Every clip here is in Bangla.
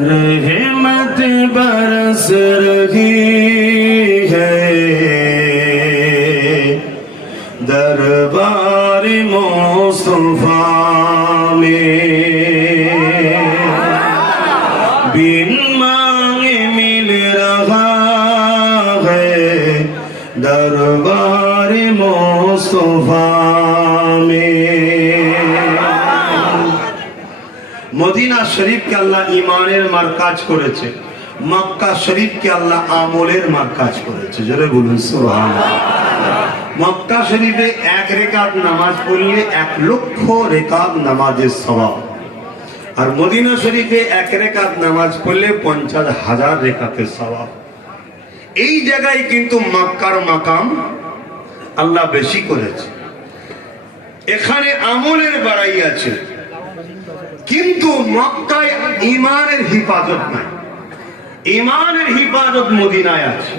रहमत बरस रही है दरबार मुस्तफा में बिन मांगे मिल रहा है दरबार मुस्तफा মদিনা শরীফকে আল্লাহ ইমানের মার কাজ করেছে। মক্কা শরীফকে আল্লাহ আমলের মার কাজ করেছে। জোরে বলুন সুবহান মক্কা শরীফে এক রেকাত নামাজ পড়লে এক লক্ষ রেকাত নামাজের স্বভাব আর মদিনা শরীফে এক রেকাত নামাজ পড়লে পঞ্চাশ হাজার রেকাতের স্বভাব এই জায়গায় কিন্তু মক্কার মাকাম আল্লাহ বেশি করেছে। এখানে আমলের বাড়াই আছে। কিন্তু মক্কায় ইমানের হিফাজত নাই ইমানের হিফাজত মদিনায় আছে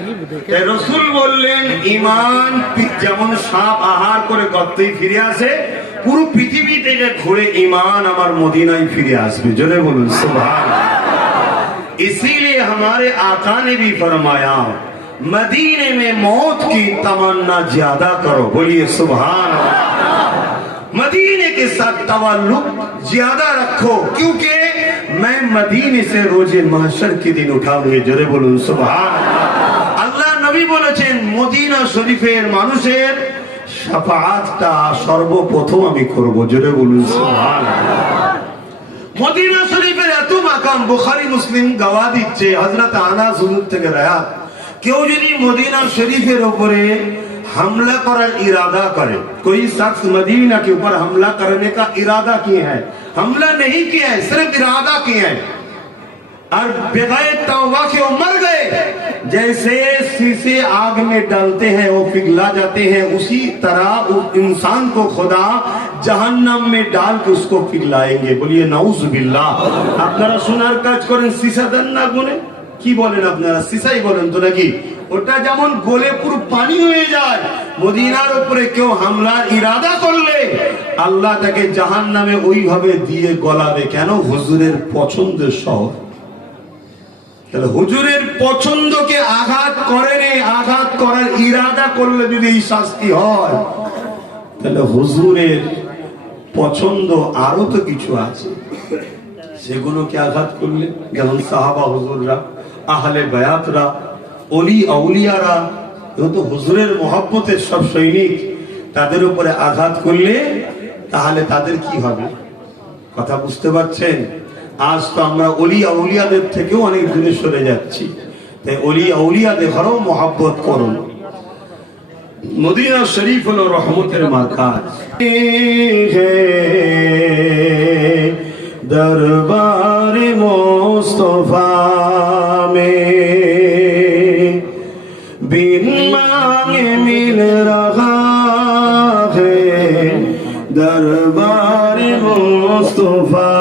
তাই রসুল বললেন ইমান পি- যেমন সাপ আহার করে গর্তেই ফিরে আসে পুরো পৃথিবী থেকে ঘুরে ইমান আমার মদিনায় ফিরে আসবে জোরে বলুন সুবহান इसीलिए हमारे आका ने भी फरमाया मदीने में मौत की तमन्ना ज्यादा करो बोलिए सुबहान अल्लाह। मदीने के साथ तवल्लुक ज्यादा रखो क्योंकि मैं मदीने से रोजे महशर के दिन उठाऊंगे जरे बोलून सुबहान আল্লাহ নবী বলেছেন মদিনা শরীফের মানুষের সাফাআতটা সর্বপ্রথম আমি করব জোরে বলুন সুবহানাল্লাহ মদিনা শরীফের এত মাকাম বুখারী মুসলিম গাওয়া দিচ্ছে হযরত আনাস হুজুর থেকে রায়াত কেউ যদি মদিনা শরীফের উপরে हमला करा इरादा करे कोई शख्स मदीना के ऊपर हमला करने का इरादा किए हैं हमला नहीं किया है सिर्फ इरादा किए हैं और बगैर तौबा के वो मर गए जैसे शीशे आग में डालते हैं वो पिघला जाते हैं उसी तरह उस इंसान को खुदा जहन्नम में डाल के उसको पिघलाएंगे बोलिए नाउज बिल्ला আপনারা শোনার কাজ করেন সীসা দেন না গুনে কি বলেন আপনারা সীসাই বলেন তো নাকি ওটা যেমন গলে পুরো পানি হয়ে যায়, মদিনার উপরে কেউ হামলার ইরাদা করলে আল্লাহ তাকে জাহান নামে ওইভাবে দিয়ে গলাবে। কেন? হুজুরের পছন্দের শহর তাহলে হুজুরের পছন্দকে আঘাত করেনি আঘাত করার ইরাদা করলে যদি এই শাস্তি হয়, তাহলে হুজুরের পছন্দ আরও তো কিছু আছে। সেগুলোকে আঘাত করলে যেমন সাহাবা হুজুররা, আহলে বায়াতরা অলি আউলিয়ারা এও তো হুজুরের মহাব্বতের সব সৈনিক, তাদের উপরে আঘাত করলে তাহলে তাদের কি হবে? কথা বুঝতে পারছেন? আজ তো আমরা অলি আউলিয়াদের থেকেও অনেক দূরে সরে যাচ্ছি। তাই অলি আউলিয়াদের ঘরেও মহাব্বত করুন। মদিনা শরীফ হলো রহমতের মার্কাজ। দরবার মোস্তফা মে मिल रहा है दरबार मुस्तफा